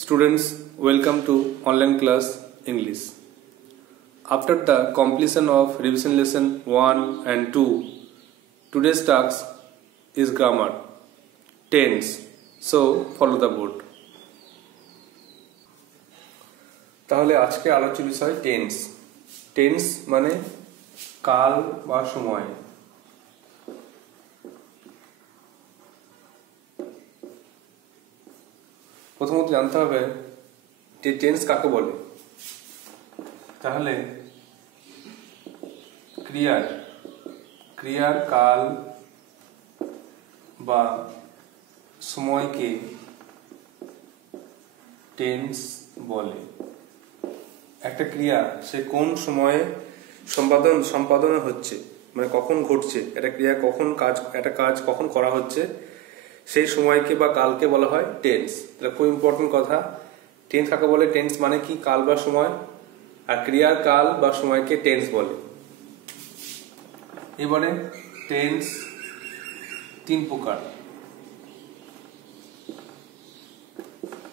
Students, welcome to online class English. After the completion of revision lesson 1 and 2, today's task is grammar, tense. So, follow the board. তাহলে আজকে আলোচ্য বিষয় tense. Tense মানে কাল বা সময়। প্রথমত জানতে হবে যে টেন্স কাকে বলে। তাহলে ক্রিয়ার কাল বা সময়কে টেন্স বলে। একটা ক্রিয়া সে কোন সময়ে সম্পাদন হচ্ছে, মানে কখন ঘটছে, একটা কাজ কখন করা হচ্ছে, সেই সময়কে বা কালকে বলা হয় টেন্স। এটা খুব ইম্পর্টেন্ট কথা। টেন্স কাকে বলে? টেন্স মানে কি? কাল বা সময়। আর ক্রিয়ার কাল বা সময়কে টেন্স বলে। এবারে টেন্স তিন প্রকার।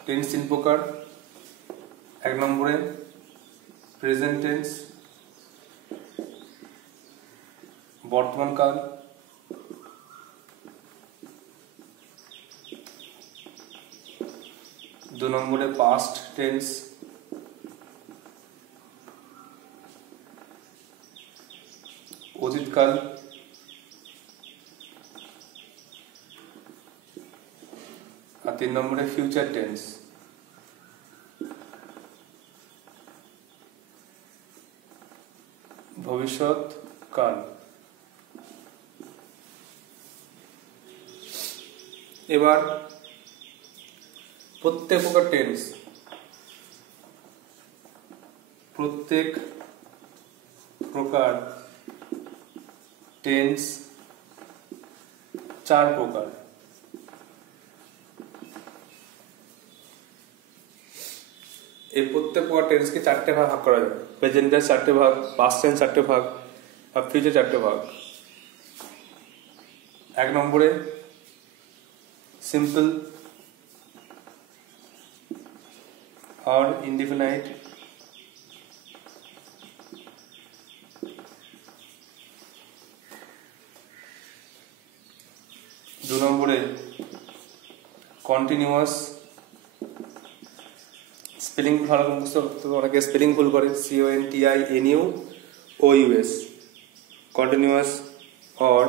টেন্স তিন প্রকার। এক নম্বরে প্রেজেন্ট টেন্স, বর্তমান কাল। দু নম্বরে পাস্ট টেন্স, অতীতকাল। আর তিন নম্বরে ফিউচার টেন্স। ভবিষ্যৎ কাল। এবার প্রত্যেক প্রকার টেন্স চার প্রকার। এই প্রত্যেক প্রকার টেন্সকে চারটে ভাগ করা যায়। প্রেজেন্ট টেন্স চারটে ভাগ, পাস্ট টেন্স চারটে ভাগ, আর ফিউচার চারটে ভাগ। এক নম্বরে সিম্পল और indefinite, दो নম্বরে কন্টিনিউয়াস। স্পেলিং ভালো মুখস্থ করতে হবে, অনেকে স্পেলিং ভুল করে। CONTINUOUS, কন্টিনিউয়াস और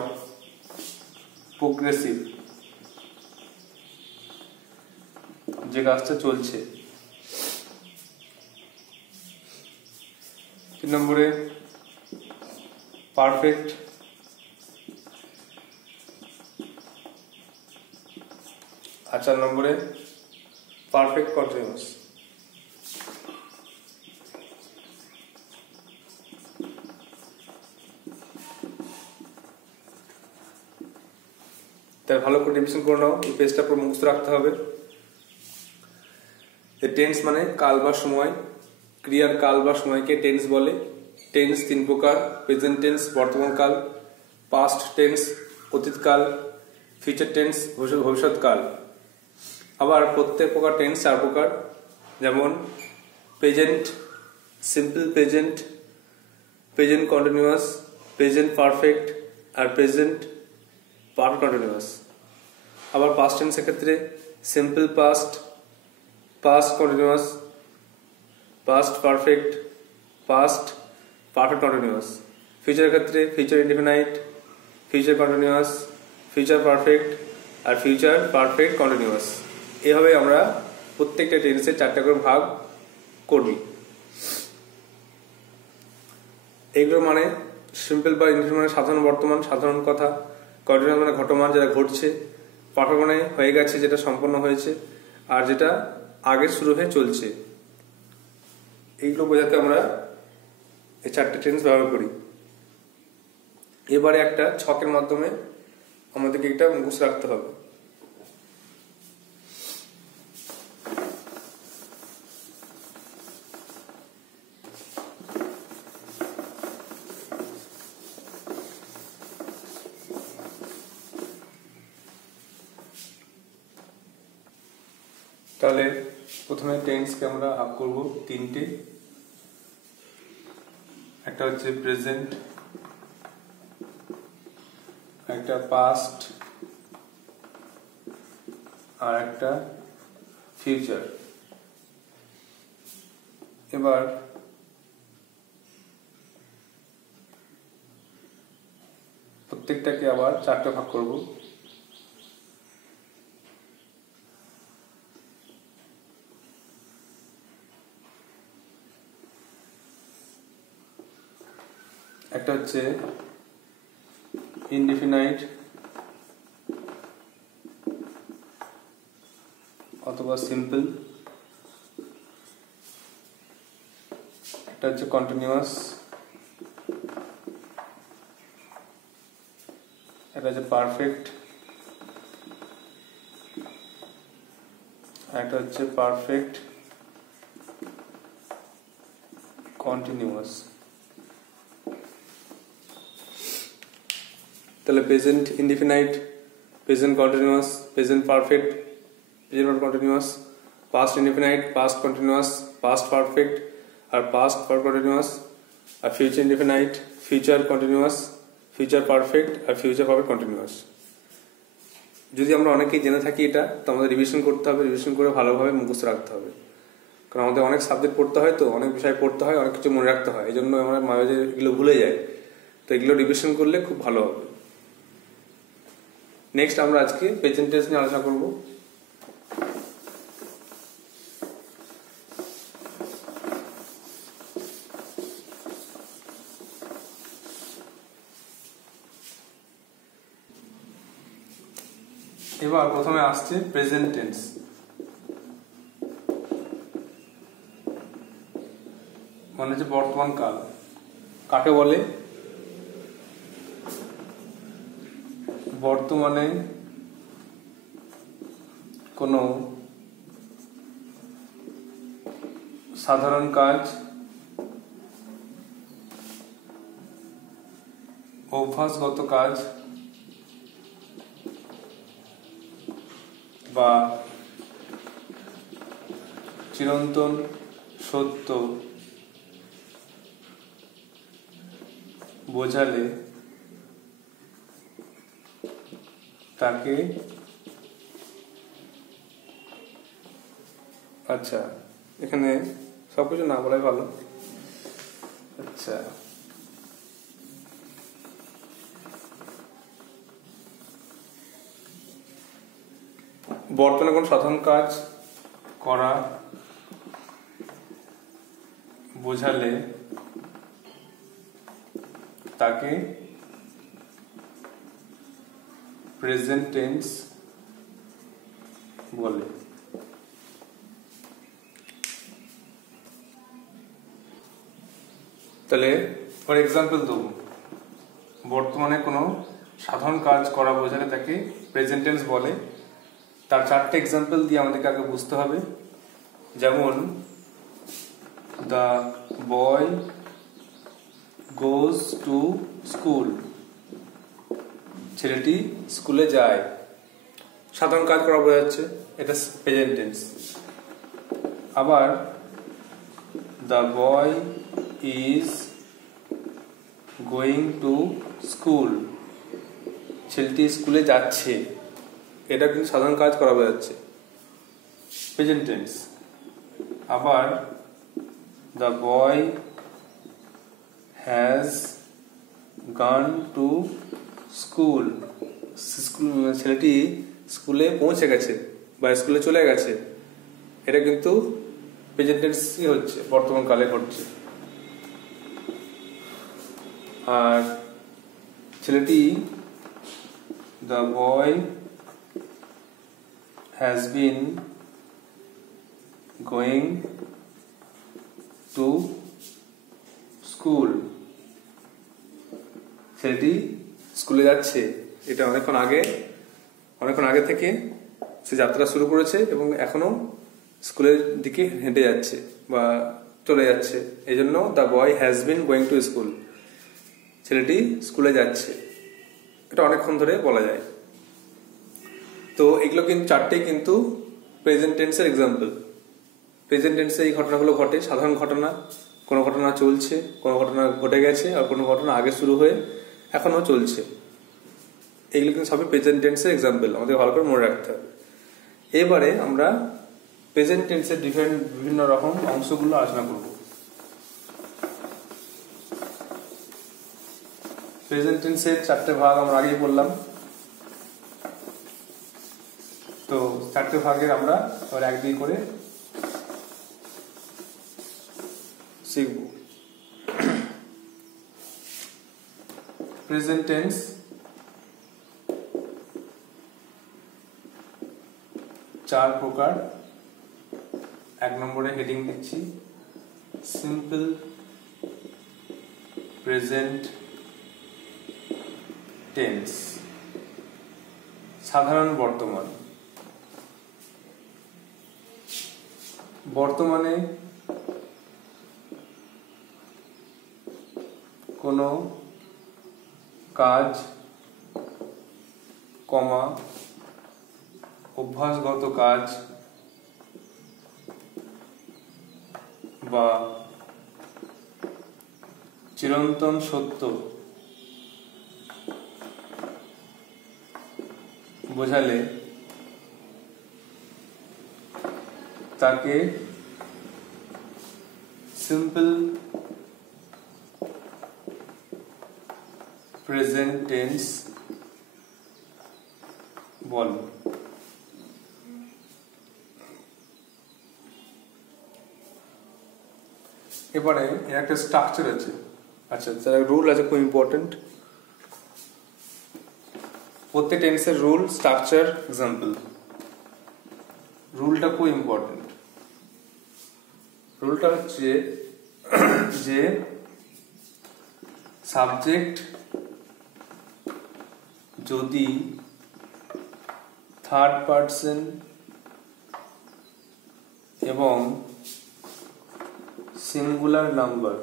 প্রোগ্রেসিভ, যে কাজটা চলছে। তিন নম্বরে পারফেক্ট। আর চার নম্বরে পারফেক্ট কন্টিনিউয়াস। তাই ভালো করে রিভিশন করে নাও। এই পেজটা পুরো মুখস্থ রাখতে হবে। টেন্স মানে কাল বা সময়। ক্রিয়ার কাল বা সময়কে টেন্স বলে। টেন্স তিন প্রকার: প্রেজেন্ট টেন্স বর্তমান কাল, পাস্ট টেন্স অতীতকাল, ফিউচার টেন্স ভবিষ্যৎকাল। আবার প্রত্যেক প্রকার টেন্স চার প্রকার, যেমন present simple present, present continuous, present perfect, আর প্রেজেন্ট পারফেক্ট কন্টিনিউয়াস। আবার পাস্ট টেন্সের ক্ষেত্রে simple past, past continuous, past perfect, past perfect continuous. ফিউচারের ক্ষেত্রে future indefinite, future continuous, future perfect, আর ফিউচার পারফেক্ট কন্টিনিউয়াস। এভাবে আমরা প্রত্যেকটা টেন্সের চারটা করে ভাগ করবি। এইগুলো মানে সিম্পল বা ইনডিফিনাইট মানে সাধারণ বর্তমান, সাধারণ কথা। কন্টিনিউয়াস মানে ঘটমান, যেটা ঘটছে। পারফেক্ট মানে হয়ে গেছে, যেটা সম্পন্ন হয়েছে। আর যেটা আগে শুরু হয়ে চলছে। এইগুলো বোঝাতে আমরা এই চারটে টেন্স ব্যবহার করি। এবারে একটা ছকের মাধ্যমে আমাদেরকে এটা মুখস্থ রাখতে হবে। তাহলে প্রথমে টেন্সকে আমরা ভাগ করব তিনটে। একটা হচ্ছে প্রেজেন্ট, একটা পাস্ট, আর একটা ফিউচার। এবার প্রত্যেকটাকে আবার চারটে ভাগ করব। একটা হচ্ছে ইনডিফিনাইট অথবা সিম্পল, একটা হচ্ছে কন্টিনিউয়াস, এটা হচ্ছে পারফেক্ট, একটা হচ্ছে পারফেক্ট কন্টিনিউয়াস। তাহলে present indefinite, present continuous, present perfect, present continuous, past indefinite, past continuous, past perfect আর পাস্ট কন্টিনিউয়াস, আর future indefinite, future continuous, future perfect আর ফিউচার পারফেক্ট কন্টিনিউয়াস। যদি আমরা অনেকেই জেনে থাকি এটা, তো আমাদের রিভিশন করতে হবে, রিভিশন করে ভালোভাবে মুখস্থ রাখতে হবে। কারণ আমাদের অনেক সাবজেক্ট পড়তে হয়, তো অনেক বিষয় পড়তে হয়, অনেক কিছু মনে রাখতে হয়, এই জন্য আমরা মাঝে এগুলো ভুলে যাই। তো এগুলো রিভিশন করলে খুব ভালো হবে। নেক্সট আমরা আজকে প্রেজেন্ট টেন্স নিয়ে আলোচনা করব। এবার প্রথমে আসছে প্রেজেন্ট টেন্স। মানে হচ্ছে বর্তমান কাল। কাকে বলে? বর্তমানে কোনো সাধারণ কাজ, অভ্যাসগত কাজ বা চিরন্তন সত্য বোঝালে তাকে, আচ্ছা এখানে সবকিছু না বলাই ভালো। আচ্ছা, বর্তমানে কোন সাধারণ কাজ করা বোঝালে তাকে প্রেজেন্ট টেন্স বলে। তাহলে ফর এক্সাম্পল দেবো, বর্তমানে কোনো সাধারণ কাজ করা বোঝালে তাকে প্রেজেন্ট টেন্স বলে। তার চারটে এক্সাম্পল দিয়ে আমাদেরকে আগে বুঝতে হবে। যেমন the boy goes to school, ছেলেটি স্কুলে যায়। সাধারণ কাজ করা বোঝাচ্ছে, এটা প্রেজেন্ট টেন্স। আবার the boy is going to school, ছেলেটি স্কুলে যাচ্ছে, এটা কিন্তু সাধারণ কাজ করা বোঝাচ্ছে, প্রেজেন্ট টেন্স। আবার the boy has gone to school, ছেলেটি স্কুলে পৌঁছে গেছে বা স্কুলে চলে গেছে, এটা কিন্তু প্রেজেন্ট টেন্সই হচ্ছে, বর্তমান কালে ঘটছে। আর ছেলেটি, the boy has been going to school, ছেলেটি স্কুলে যাচ্ছে, এটা অনেকক্ষণ আগে থেকে সে যাত্রা শুরু করেছে এবং এখনো স্কুলের দিকে হেঁটে যাচ্ছে বা চলে যাচ্ছে। এই জন্য the boy has been going to school, ছেলেটি স্কুলে যাচ্ছে, এটা অনেকক্ষণ ধরে বলা যায়। তো এগুলো কিন্তু চারটেই কিন্তু প্রেজেন্ট টেন্সের এক্সাম্পল। প্রেজেন্ট টেন্সে এই ঘটনাগুলো ঘটে, সাধারণ ঘটনা, কোনো ঘটনা চলছে, কোনো ঘটনা ঘটে গেছে, আর কোনো ঘটনা আগে শুরু হয়ে এখনও চলছে। এইগুলো কিন্তু সবই প্রেজেন্ট টেন্সের এক্সাম্পল, আমাদের ভালো করে মনে রাখতে হবে। এবারে আমরা প্রেজেন্ট টেন্সের বিভিন্ন রকম অংশগুলো আলোচনা করব। প্রেজেন্ট টেন্সের 4টে ভাগ আমরা আগেই বললাম। তো 4টে ভাগের আমরা এবার এক দুই করে শিখব। প্রেজেন্ট টেন্স চার প্রকার। 1 নম্বরে হেডিং দিচ্ছি সিম্পল প্রেজেন্ট টেন্স, সাধারণ বর্তমান। বর্তমানে কোনো কাজ, অভ্যাসগত কাজ বা চিরন্তন সত্য বোঝালে তাকে সিম্পল প্রেজেন্ট টেন্স বলে। এবারে এর একটা স্ট্রাকচার আছে, আচ্ছা তার রুল আছে, খুব ইম্পর্টেন্ট। প্রত্যেক টেন্সের রুল, স্ট্রাকচার, এক্সাম্পল। রুলটা খুব ইম্পর্টেন্ট। রুলটা হচ্ছে যে সাবজেক্ট যদি থার্ড পারসন এবং সিঙ্গুলার নাম্বার,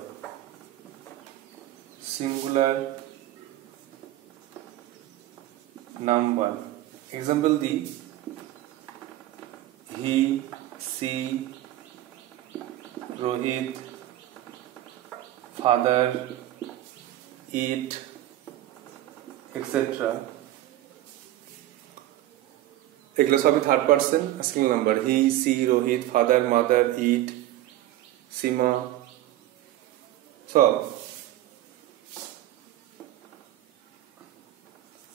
এক্সাম্পল দিই, হি, সি, রোহিত, ফাদার, ইট, এক্সেট্রা। এগুলো সবই থার্ড পারসন সিঙ্গল নাম্বার। হি, সি, রোহিত, ফাদার, মাদার, ইট, সীমা, সব।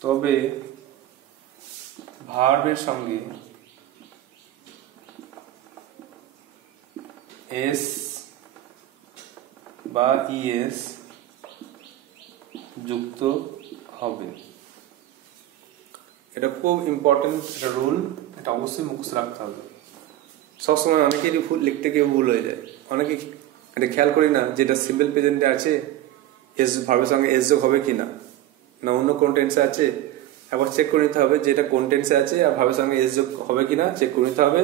তবে ভার্বের সঙ্গে এস বা ইএস যুক্ত হবে। এটা খুব ইম্পর্টেন্ট একটা রুল, এটা অবশ্যই মুখস্থ রাখতে হবে। সবসময় অনেকেরই ভুল, লিখতে গিয়ে ভুল হয়ে যায়। অনেকে এটা খেয়াল করি না যেটা সিম্পল প্রেজেন্টে আছে এস ভার্বের সঙ্গে এস যোগ হবে কিনা, না অন্য কোন টেন্সে আছে একবার চেক করে নিতে হবে যে এটা কোন টেন্সে আছে, আর ভার্বের সঙ্গে এস যোগ হবে কিনা চেক করে নিতে হবে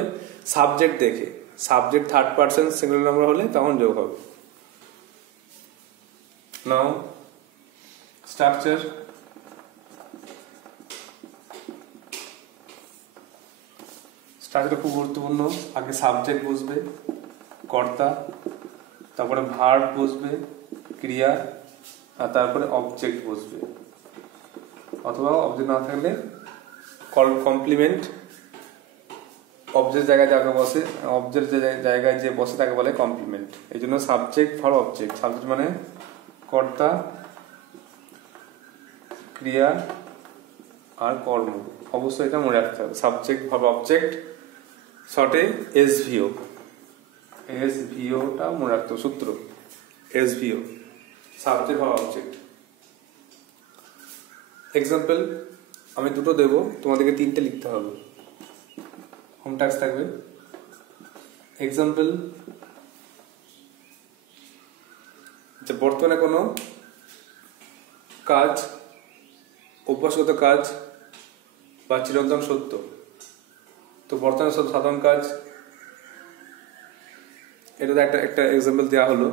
সাবজেক্ট দেখে। Subject third person singular number হলে তখন যোগ হবে। নাও স্ট্রাকচার। স্ট্রাকচার খুব গুরুত্বপূর্ণ। আগে সাবজেক্ট বসবে, কর্তা, তারপরে ভার্ব বসবে, ক্রিয়া, আর তারপরে অবজেক্ট বসবে, অথবা অবজেক্ট না থাকলে কমপ্লিমেন্ট। অবজেক্ট জায়গায় যাকে বসে, অবজেক্ট যে জায়গায় যে বসে তাকে বলে কমপ্লিমেন্ট। এই জন্য সাবজেক্ট ভার্ব অবজেক্ট। সাবজেক্ট মানে কর্তা, ক্রিয়া আর কর্ম, অবশ্যই এটা মনে রাখতে হবে। সাবজেক্ট ভার্ব অবজেক্ট, শর্টে এসভিও। এসভিওটা মনে রাখতে হবে, সূত্র এসভিও, সাবজেক্ট ভার্ব অবজেক্ট। এক্সাম্পল আমি দুটো দেবো, তোমাদেরকে 3টে লিখতে হবে, হোম টাস্ক থাকবে। এক্সাম্পল, যে বর্তমানে কোনো কাজ, অভ্যাসগত কাজ বা চিরন্তন সত্য। তো বর্তমানে সব সাধারণ কাজ, এটাতে একটা এক্সাম্পল দেওয়া হলো।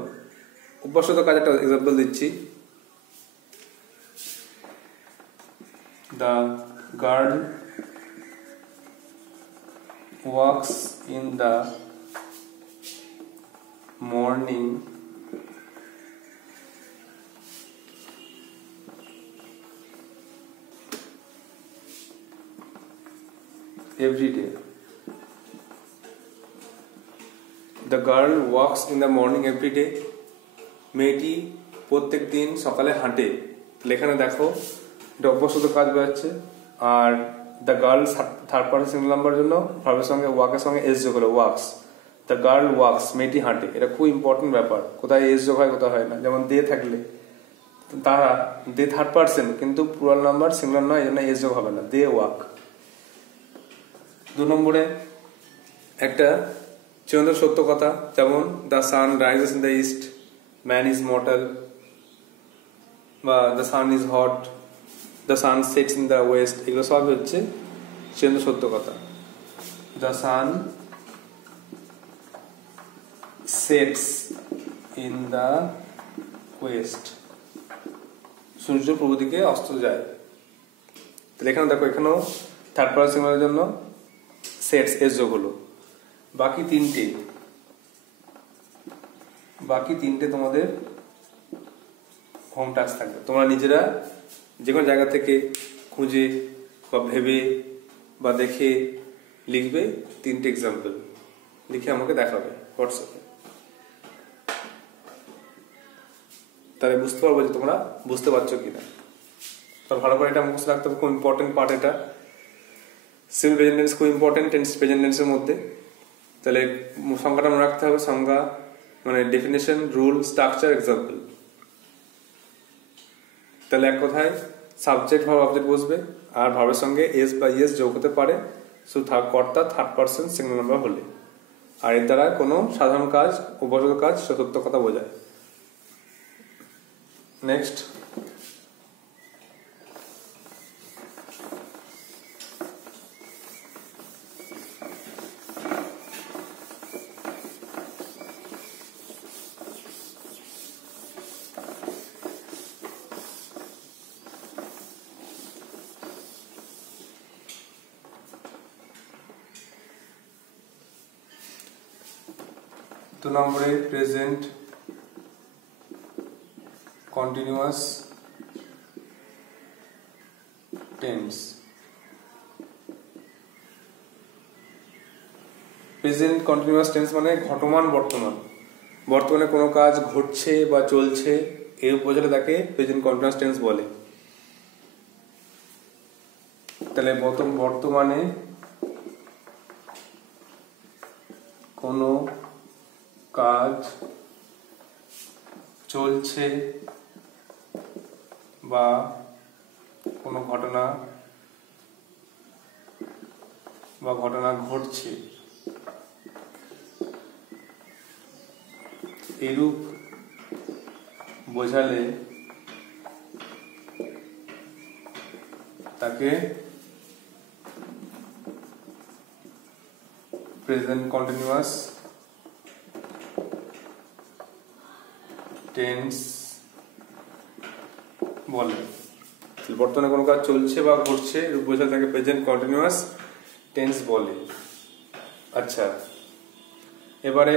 অভ্যাসগত কাজ একটা এক্সাম্পল দিচ্ছি। The girl walks in the morning every day. The girl walks in the morning every day. মেয়েটি প্রত্যেক দিন সকালে হাঁটে। এখানে দেখো এটা অভ্যস্ত কাজ বোঝাচ্ছে। Are the girl third person singular number জন্য ভার্বের সঙ্গে ওয়াকের সঙ্গে এস যোগ হলো, ওয়াক্স। দ্য গার্ল ওয়াক্স, মেয়েটি হাঁটে। এটা খুব ইম্পর্টেন্ট ব্যাপার, কোথায় এস যোগ হয় কোথায় হয় না। যেমন দে থাকলে তারা, দে থার্ড পার্সন কিন্তু প্লুরাল নাম্বার সিঙ্গুলার নয়, এই জন্য এস যোগ হবে না, দে ওয়াক। 2 নম্বরে একটা চিরন্তন সত্য কথা, যেমন the sun rises in the east, man is mortal, বা the sun is hot, the sun sets in the west. এগুলো সব হচ্ছে চিরন্তন সত্য কথা। The sun sets in the west, সূর্য পূর্ব দিকে অস্ত যায়। তাহলে এখানে দেখো, এখানেও থার্ড পার্সন সিঙ্গুলারের জন্য সেটস এস যোগ হলো। বাকি তিনটে তোমাদের হোম টাস্ক থাকবে। তোমরা নিজেরা যে কোনো জায়গা থেকে খুঁজে বা ভেবে বা দেখে লিখবে 3টে এক্সাম্পল, লিখে আমাকে দেখাবে হোয়াটসঅ্যাপে। তাহলে বুঝতে পারবো যে তোমরা বুঝতে পারছো কিনা। তো ভালো করে এটা মুখস্থ রাখতে হবে, খুব ইম্পর্টেন্ট পার্ট এটা। সিম্পল প্রেজেন্ট টেন্স খুব ইম্পর্টেন্ট টেন্স, প্রেজেন্ট টেন্সের মধ্যে। তাহলে সংজ্ঞাটা মনে রাখতে হবে, সংজ্ঞা মানে ডেফিনেশন, রুল, স্ট্রাকচার, এক্সাম্পল। তাহলে এক কথায় সাবজেক্ট ভার্ব অবজেক্ট বসবে, আর ভার্বের সঙ্গে এস বা ইয়েস যোগ হতে পারে শুধু কর্তা থার্ড পার্সন সিঙ্গুলার নাম্বার হলে। আর এর দ্বারা কোনো সাধারণ কাজ, উপযোগ কাজ, সত্য কথা বোঝায়। নেক্সট, তো নম্বরে present continuous tense. Present continuous tense মানে ঘটমান বর্তমান। বর্তমানে কোনো কাজ ঘটছে বা চলছে, এই বোঝালে তাকে প্রেজেন্ট কন্টিনিউয়াস টেন্স বলে। তাহলে বর্তমানে কোনো কাজ চলছে বা কোনো ঘটনা ঘটছে, এরূপ বোঝালে তাকে প্রেজেন্ট কন্টিনিউয়াস টেন্স বলে। বর্তমানে কোনো কাজ চলছে বা ঘটছে এরূপ বোঝালে তাকে প্রেজেন্ট কন্টিনিউয়াস টেন্স বলে। আচ্ছা, এবারে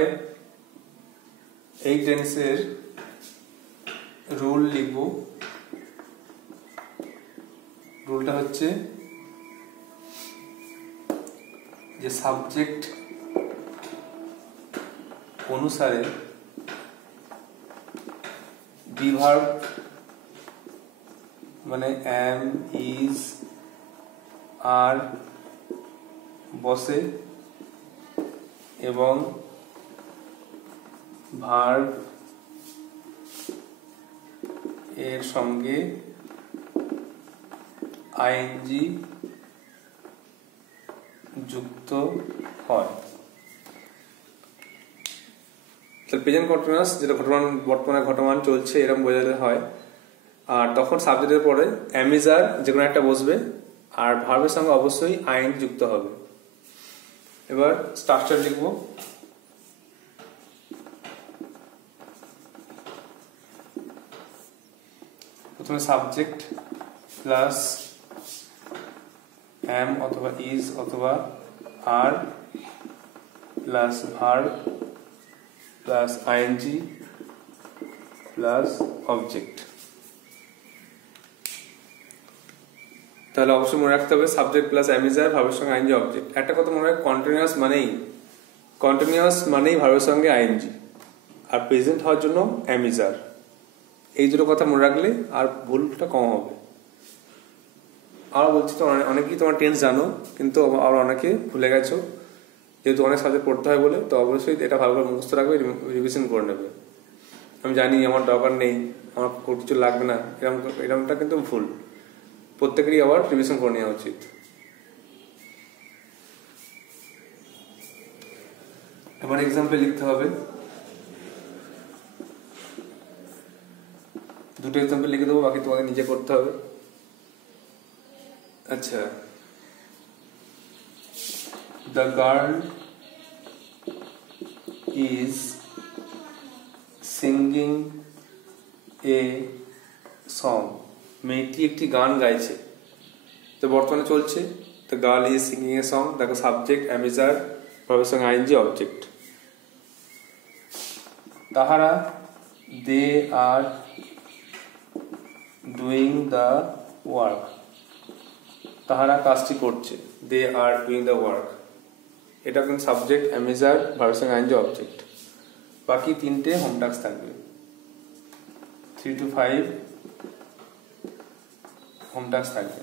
এই টেন্সের রুল লিখব। রুলটা হচ্ছে যে সাবজেক্ট অনুসারে বি ভার্ব মানে এম, ইজ, আর বসে এবং ভার্ব এর সঙ্গে আইএনজি যুক্ত হয়। প্রেজেন্ট কন্টিনিউয়াস যেটা বর্তমানে ঘটমান চলছে এরকম বোঝাতে হয়। আর তখন সাবজেক্টের পরে এম, ইজ, আর যে কোনো একটা বসবে, আর ভার্বের সঙ্গে অবশ্যই আইএনজি যুক্ত হবে। এবার স্ট্রাকচার লিখব। প্রথমে সাবজেক্ট প্লাস এম অথবা ইজ অথবা are plus verb plus I N G plus object. তাহলে অবশ্যই মনে রাখতে হবে সাবজেক্ট প্লাস অ্যামিজার, ভার্বের সঙ্গে আইএনজি অবজেক্ট। একটা কথা মনে রাখ, কন্টিনিউয়াস মানেই ভার্বের সঙ্গে আইএনজি, আর প্রেজেন্ট হওয়ার জন্য অ্যামিজার। এই দুটো কথা মনে রাখলে আর ভুলটা কম হবে। আর বলছি তো অনেকেই তোমার টেন্স জানো, কিন্তু আর অনেকে ভুলে গেছো, যেহেতু অনেক সাবজেক্ট পড়তে হয় বলে। তো অবশ্যই এটা ভালো করে মুখস্থ রাখবে, রিভিশন করে নেবে। আমি জানি আমার দরকার নেই, আমার কিছু লাগবে না, এরকমটা কিন্তু ভুল। প্রত্যেকেরই আবার রিভিশন করে নেওয়া উচিত। এবার এক্সাম্পল লিখতে হবে, দুটো এক্সাম্পল লিখে দেবো, বাকি তোমাকে নিজে করতে হবে। আচ্ছা, the girl is singing a song. মেয়েটি একটি গান গাইছে। তো বর্তমানে চলছে the girl is singing a song. দেখো সাবজেক্ট অ্যামিজার, ভার্বের সঙ্গে আইএনজি অবজেক্ট। তাহারা দে আর ডুইং দ্য ওয়ার্ক। তাহারা কাজটি করছে, দে আর ডুইং দ্য ওয়ার্ক। এটা কিন্তু সাবজেক্ট অ্যামিজার, ভার্বের সঙ্গে আইএনজি অবজেক্ট। বাকি তিনটে হোম টাস্ক থাকবে, 3 to 5 হোম টাস্ক থাকবে।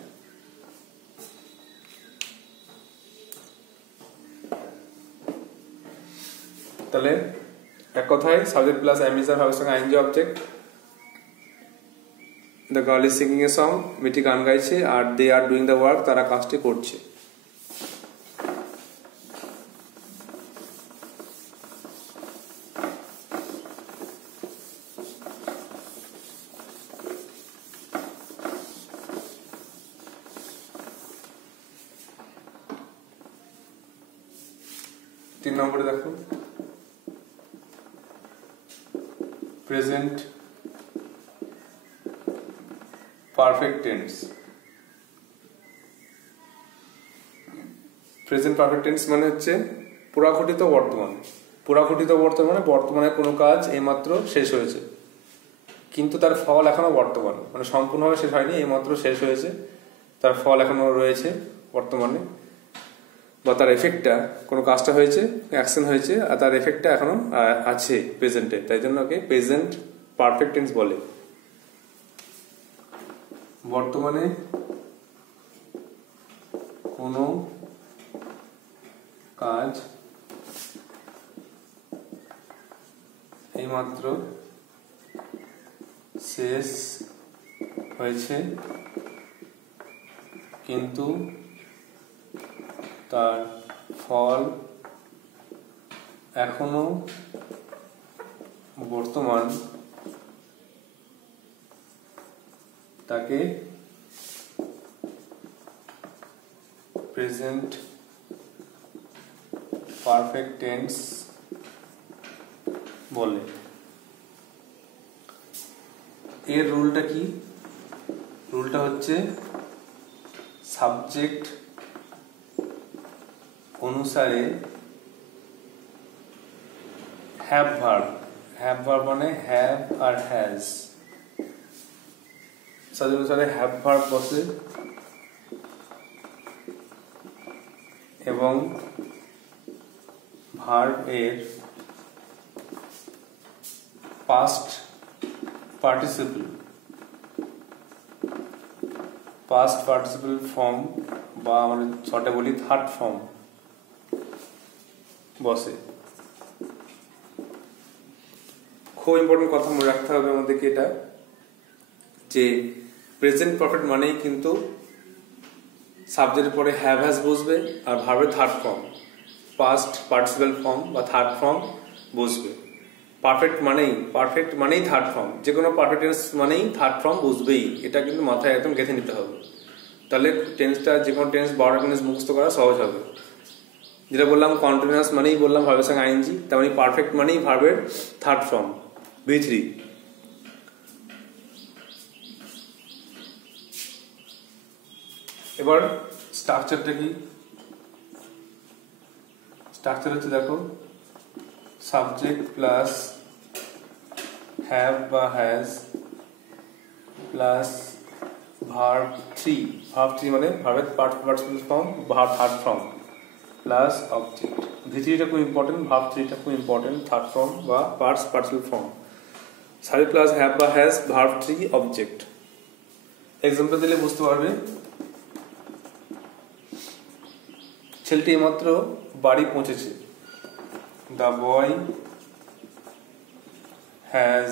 তাহলে এক কথায় সাবজেক্ট প্লাস অ্যামিজার, ভার্বের সঙ্গে I N G object. The girl is singing a song, মেয়েটি গান গাইছে, আর they are doing the work, তারা কাজটি করছে। তিন নম্বরে দেখো present perfect tense. Present perfect tense মানে হচ্ছে পুরাঘটিত বর্তমান। পুরাঘটিত বর্তমানে বর্তমানে কোনো কাজ এইমাত্র শেষ হয়েছে, কিন্তু তার ফল এখনো বর্তমান, মানে সম্পূর্ণভাবে শেষ হয়নি, এইমাত্র শেষ হয়েছে, তার ফল এখনো রয়েছে বর্তমানে, বা তার এফেক্টটা, কোনো কাজটা হয়েছে, অ্যাকশন হয়েছে, আর তার এফেক্টটা এখনো আছে প্রেজেন্টে। তাই জন্য ওকে প্রেজেন্ট পারফেক্ট টেন্স বলে। বর্তমানে কোনো কাজ এইমাত্র শেষ হয়েছে, কিন্তু তার ফল এখনো বর্তমান, তাকে প্রেজেন্ট পারফেক্ট টেন্স বলে। এর রুলটা কি? রুলটা হচ্ছে সাবজেক্ট অনুসারে হ্যাভ ভার্ব, হ্যাভ ভার্ব মানে হ্যাভ আর হ্যাজ, সাবজেক্ট অনুসারে হ্যাভ ভার্ব বসে এবং ভার্ব এর পাস্ট পার্টিসিপল ফর্ম, বা আমরা শর্টে বলি থার্ড ফর্ম বসে। খুব ইম্পর্টেন্ট কথা মনে রাখতে হবে আমাদেরকে এটা, যে প্রেজেন্ট পারফেক্ট মানেই কিন্তু সাবজেক্টের পরে হ্যাভ হ্যাজ বসবে, আর ভার্বের third form, past participle form বা থার্ড ফর্ম বসবে। পারফেক্ট মানেই থার্ড ফর্ম, যে কোনো পারফেক্ট টেন্স মানেই থার্ড ফর্ম বুঝবেই। এটা কিন্তু মাথায় একদম গেঁথে নিতে হবে, তাহলে টেন্সটা, যে কোনো টেন্স 12টা টেন্স মুখস্থ করা সহজ হবে। যেটা বললাম কন্টিনিউয়াস মানেই বললাম ভার্বের সঙ্গে আইএনজি, তার মানে পারফেক্ট মানেই ভার্বের থার্ড ফর্ম V3। এবার স্ট্রাকচারটা কি? স্ট্রাকচার হচ্ছে দেখো সাবজেক্ট প্লাস হ্যাভ বা হ্যাজ প্লাস ভার্ব থ্রি মানে ভার্বের participle form verb third form plus object. ভি3টা খুব ইম্পর্টেন্ট, ভার্ব 3টা খুব ইম্পর্টেন্ট, থার্ড ফর্ম বা participle form. Subject plus have বা হ্যাজ ভার্ব 3 অবজেক্ট। এক্সাম্পল দিলে বুঝতে পারবে। ছেলেটি এইমাত্র বাড়ি পৌঁছেছে। The boy has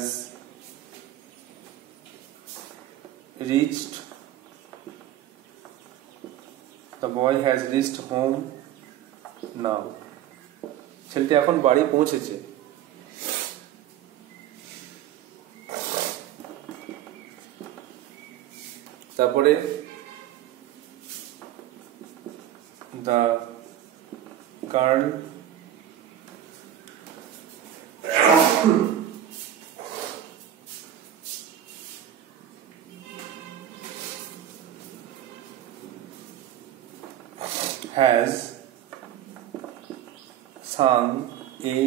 reached home now. ছেলেটি এখন বাড়ি পৌঁছেছে। তারপরে the girl has sung a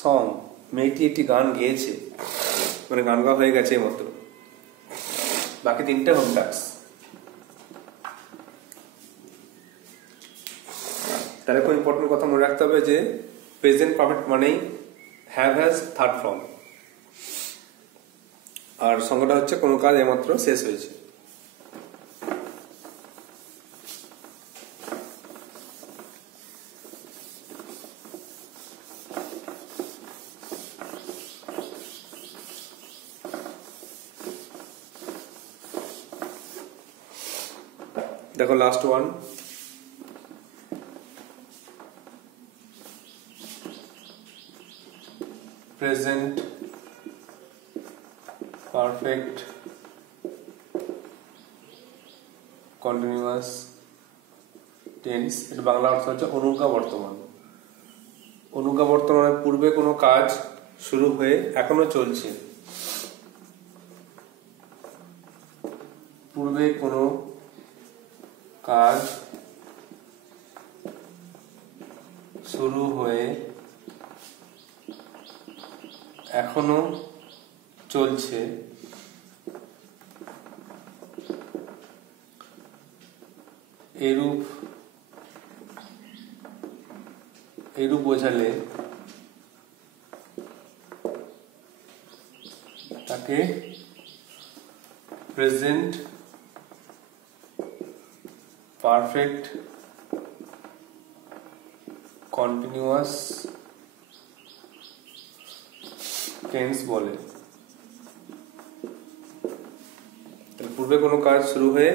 song. মেয়েটি একটি গান গেয়েছে, মানে গান গাওয়া হয়ে গেছে মাত্র। বাকি 3টে হোম টাস্ক। তাহলে খুব ইম্পর্টেন্ট কথা মনে রাখতে হবে যে প্রেজেন্ট পারফেক্ট মানেই হ্যাভ হ্যাজ থার্ড ফর্ম, আর সংজ্ঞাটা হচ্ছে কোনো কাজ এইমাত্র শেষ হয়েছে। দেখো last one, present perfect continuous tense. এর বাংলা অর্থ হচ্ছে অনুজ্ঞা বর্তমান। অনুজ্ঞা বর্তমানের পূর্বে কোনো কাজ শুরু হয়ে এখনো চলছে। পূর্বে কোনো কাজ শুরু হয়ে এখনো চলছে, এরূপ বোঝালে তাকে প্রেজেন্ট পারফেক্ট কন্টিনিউয়াস টেন্স বলে। পূর্বে কোনো কাজ শুরু হয়ে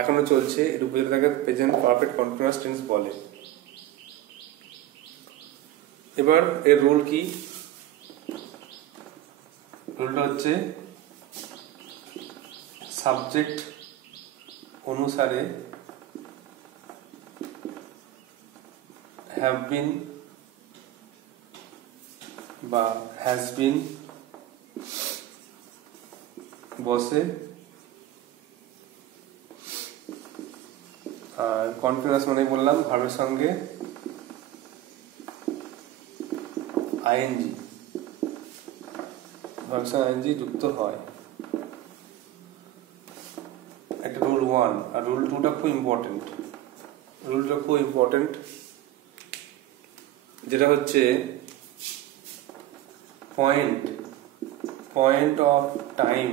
এখনো চলছে, এর উপরে তাকে প্রেজেন্ট পারফেক্ট কন্টিনিউয়াস টেন্স বলে। এবার এর রুল কি? রুলটা হচ্ছে সাবজেক্ট অনুসারে হ্যাভ বিন বা হ্যাজ বিন বসে, আর কন্টিনিউয়াস মানে বললাম ভার্বের সঙ্গে আইএনজি, ভার্বের সঙ্গে আইএনজি যুক্ত হয়। একটা রুল 1 আর রুল 2টা খুব ইম্পর্টেন্ট। রুলটা খুব ইম্পর্টেন্ট, যেটা হচ্ছে point of time.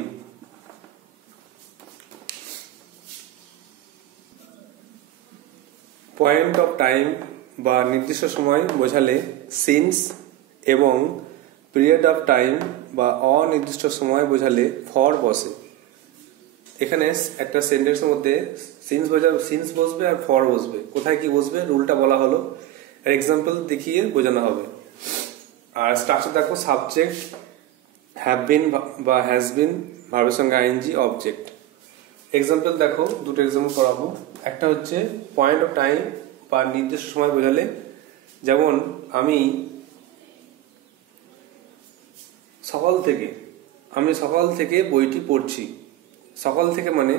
Point of time বা নির্দিষ্ট সময় বোঝালে সিন্স, এবং পিরিয়ড অফ টাইম বা অনির্দিষ্ট সময় বোঝালে ফর বসে। এখানে একটা সেন্টেন্সের মধ্যে সিন্স বসবে আর ফর বসবে। কোথায় কি বসবে রুলটা বলা হলো, আর এক্সাম্পল দেখিয়ে বোঝানো হবে। আর স্ট্রাকচার দেখো সাবজেক্ট হ্যাভ বিন বা হ্যাজ বিন ভার্বের সঙ্গে আইএনজি অবজেক্ট। এক্সাম্পল দেখো, দুটো এক্সাম্পল করাবো। একটা হচ্ছে পয়েন্ট অফ টাইম বা নির্দিষ্ট সময় বোঝালে, যেমন আমি সকাল থেকে বইটি পড়ছি। সকাল থেকে মানে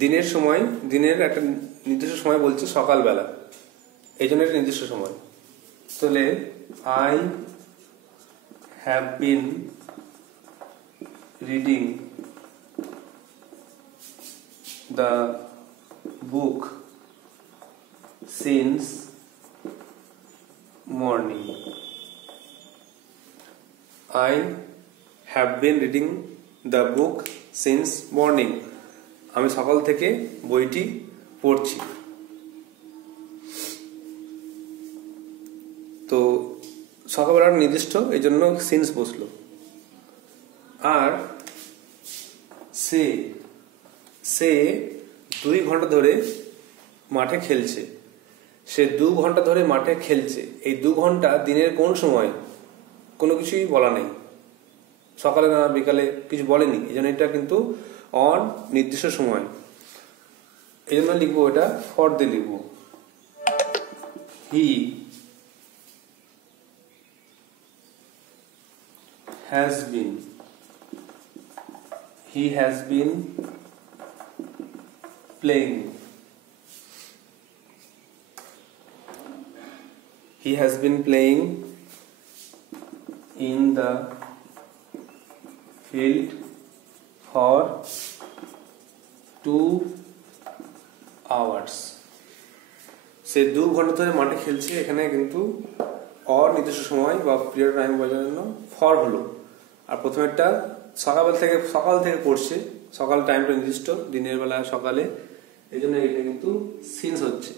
দিনের সময়, দিনের একটা নির্দিষ্ট সময় বলছে সকালবেলা। এই জন্য একটা নির্দিষ্ট সময়। তাহলে I have been reading the book since morning. I have been reading the book since morning. আমি সকাল থেকে বইটি পড়ছি। তো সকালবেলার নির্দিষ্ট, এই জন্য সিন্স বসলো। আর সে 2 ঘন্টা ধরে মাঠে খেলছে। সে 2 ঘন্টা ধরে মাঠে খেলছে। এই 2 ঘন্টা দিনের কোন সময়? কোনো কিছুই বলা নেই, সকালে না বিকালে কিছু বলেনি, এই জন্য এটা কিন্তু অন নির্দিষ্ট সময়। এই জন্য লিখবো এটা ফর দিয়ে লিখবো। হি has been playing. He has been playing in the field for 2 hours. সে 2 ঘন্টা ধরে মাঠে খেলছে। এখানে কিন্তু অনির্দিষ্ট সময় বা পিরিয়ড টাইম বোঝার জন্য ফর হলো। আর প্রথমেরটা সকাল থেকে পড়ছে, সকাল টাইমটা নির্দিষ্ট, দিনের বেলা সকালে, এই জন্য এটা কিন্তু সিন্স হচ্ছে।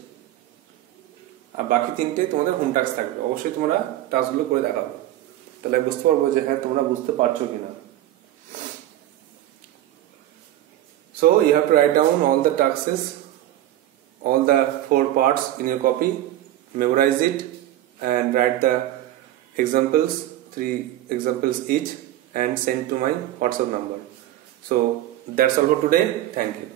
আর বাকি 3টে তোমাদের হোম টাস্ক থাকবে, অবশ্যই তোমরা টাস্কগুলো করে দেখাবে, তাহলে বুঝতে পারবো যে হ্যাঁ তোমরা বুঝতে পারছো কিনা। So you have to write down all the tasks, all the 4 parts in your copy, memorize it and write the examples, 3 examples each, and send to my WhatsApp number. So that's all for today. Thank you.